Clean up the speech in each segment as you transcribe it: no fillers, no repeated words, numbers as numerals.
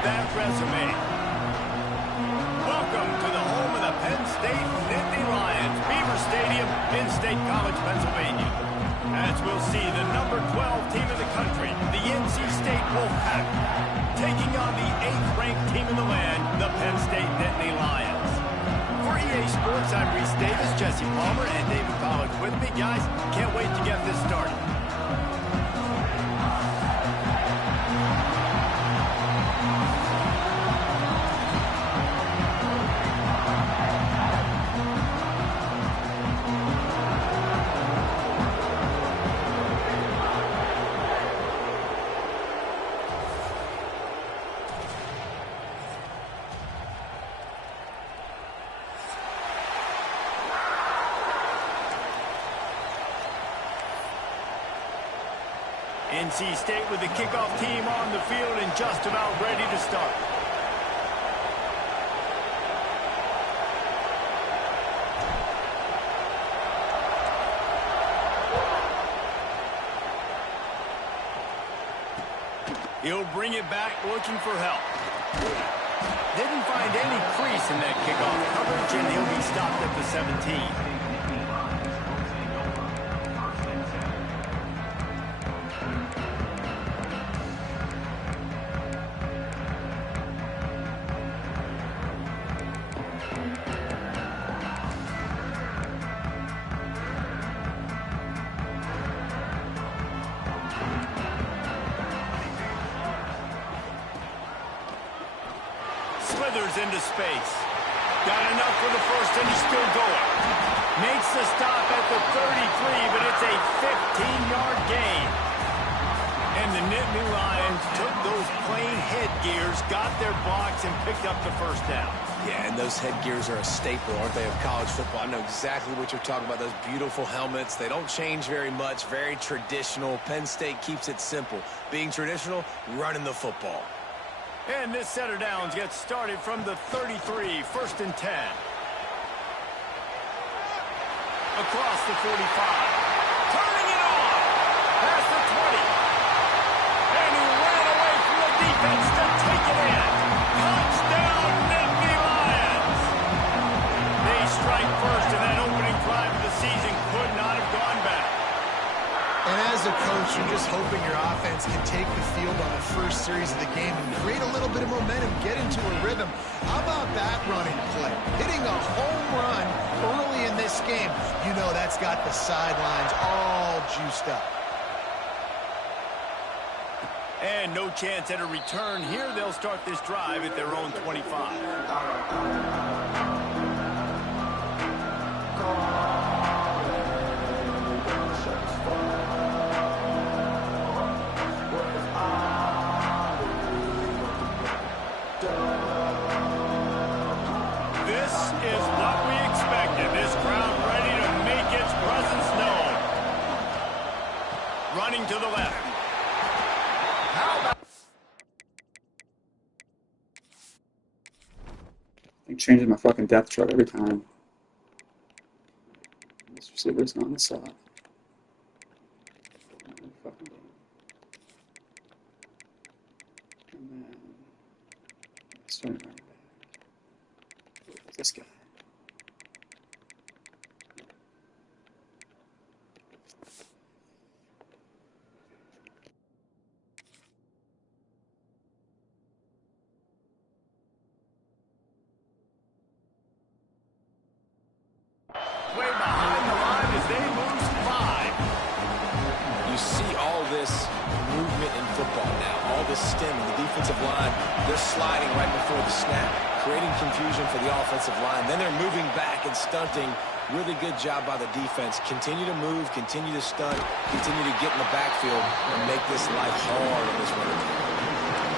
that resume. Welcome to the home of the Penn State Nittany Lions, Beaver Stadium in State College, Pennsylvania. As we'll see the number 12 team in the country, the NC State Wolfpack, taking on the 8th-ranked team in the land, the Penn State Nittany Lions. For EA Sports, I'm Reese Davis, Jesse Palmer, and David Pollack with me. Guys, can't wait to get this started. NC State with the kickoff team on the field and just about ready to start. He'll bring it back looking for help. Didn't find any crease in that kickoff coverage, and he'll be stopped at the 17. Slithers into space. Got enough for the first, and he's still going. Makes the stop at the 33, but it's a 15-yard gain. And the Nittany Lions took those plain headgears, got their blocks, and picked up the first down. Yeah, and those headgears are a staple, aren't they, of college football? I know exactly what you're talking about, those beautiful helmets. They don't change very much, very traditional. Penn State keeps it simple. Being traditional, running the football. And this set of downs gets started from the 33, 1st and 10. Across the 45. Turning it on. Past the 20. And he ran away from the defense to take it in. Touchdown, Nittany Lions. They strike first, and that opening drive of the season could not have gone better. And as a coach, you're just hoping your offense can take the field on the first series of the game and create a little bit of momentum, get into a rhythm. How about that running play? Hitting a home run early in this game. You know that's got the sidelines all juiced up. And no chance at a return here. They'll start this drive at their own 25. Running to the left. How about... It changes my fucking depth chart every time. This receiver's on the side. And then starting right back. This guy. Way behind the line as they lose 5. You see all this movement in football now. All this stem, the defensive line, they're sliding right before the snap, creating confusion for the offensive line. Then they're moving back and stunting. Really good job by the defense. Continue to move, continue to stunt, continue to get in the backfield and make this life hard on this running game.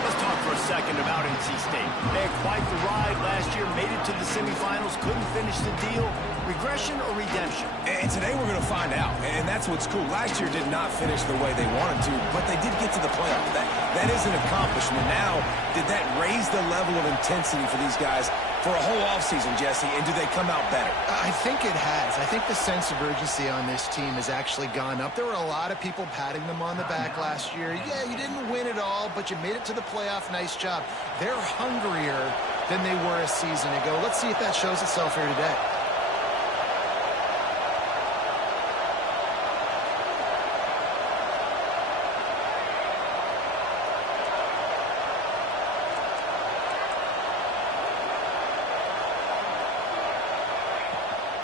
Let's talk for a second about NC State. They had quite the ride last year, made it to the semifinals, couldn't finish the deal. Regression or redemption? And today we're going to find out, and that's what's cool. Last year did not finish the way they wanted to, but they did get to the playoffs. That is an accomplishment. Now, did that raise the level of intensity for these guys for a whole offseason, Jesse, and do they come out better? I think it has. I think the sense of urgency on this team has actually gone up. There were a lot of people patting them on the back last year. Yeah, you didn't win it all, but you made it to the playoff. Nice job. They're hungrier than they were a season ago. Let's see if that shows itself here today.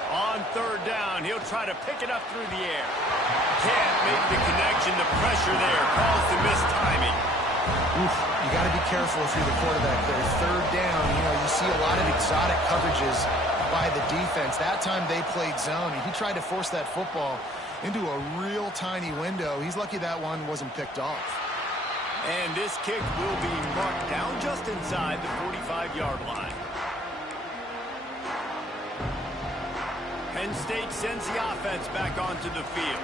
On third down, he'll try to pick it up through the air. Can't make the connection. The pressure there calls the missed timing. Oof, you got to be careful if you're the quarterback there. Third down, you see a lot of exotic coverages by the defense. That time they played zone, and he tried to force that football into a real tiny window. He's lucky that one wasn't picked off. And this kick will be marked down just inside the 45-yard line. Penn State sends the offense back onto the field.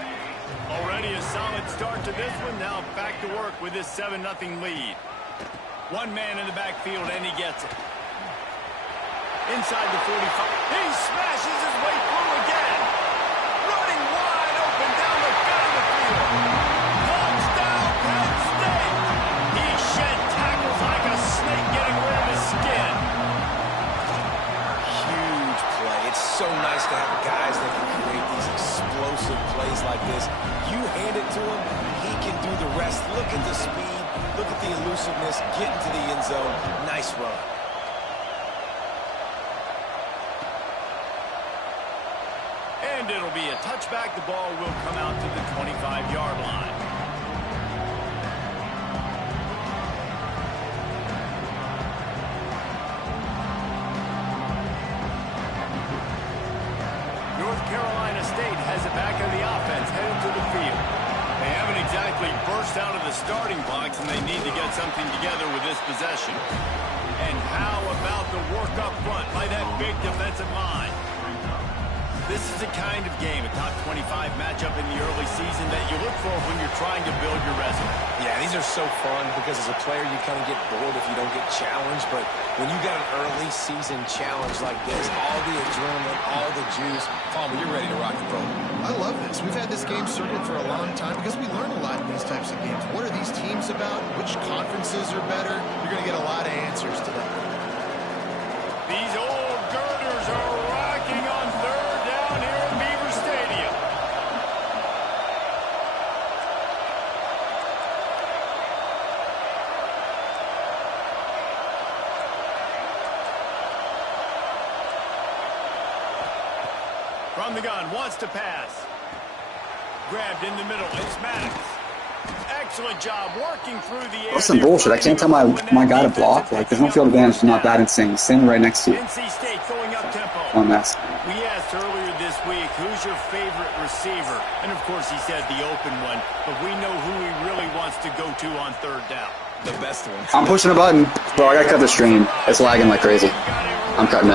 Already a solid start to this one. Now back to work with this 7-0 lead. One man in the backfield, and he gets it. Inside the 45. He smashes his way through again. Running wide open down the gut of the field. Touchdown, Penn State. He shed tackles like a snake getting rid of his skin. Huge play. It's so nice to have guys that can create these explosive plays like this. You hand it to him, he can do the rest. Look at the speed. Look at the elusiveness. Get into the end zone. Nice run. And it'll be a touchback. The ball will come out to the 25-yard line. North Carolina State has it back in the offense, headed to the field. They haven't exactly burst out of the starting blocks, and they need to get something together with this possession. And how about the work up front by that big defensive line? This is the kind of game, a top 25 matchup in the early season that you look for when you're trying to build your resume. Yeah, these are so fun because as a player you kind of get bored if you don't get challenged, but when you got an early season challenge like this, all the adrenaline, all the juice, Palmer, you're ready to rock and roll. I love this. We've had this game circled for a long time because we learn a lot in these types of games. What are these teams about? Which conferences are better? You're going to get a lot of answers to that. These old girders are rocking on third down here in Beaver Stadium. From the gun, wants to pass. Grabbed in the middle, it's Maddox. Excellent job working through the air. That's some bullshit. I can't tell my guy to block. Like, there's no field advantage. Not that insane. Standing right next to you. NC State going up tempo. One mess. We asked earlier this week, who's your favorite receiver? And of course he said the open one, but we know who he really wants to go to on third down. The best one. I'm pushing a button. Bro, I gotta cut the stream. It's lagging like crazy. I'm cutting it.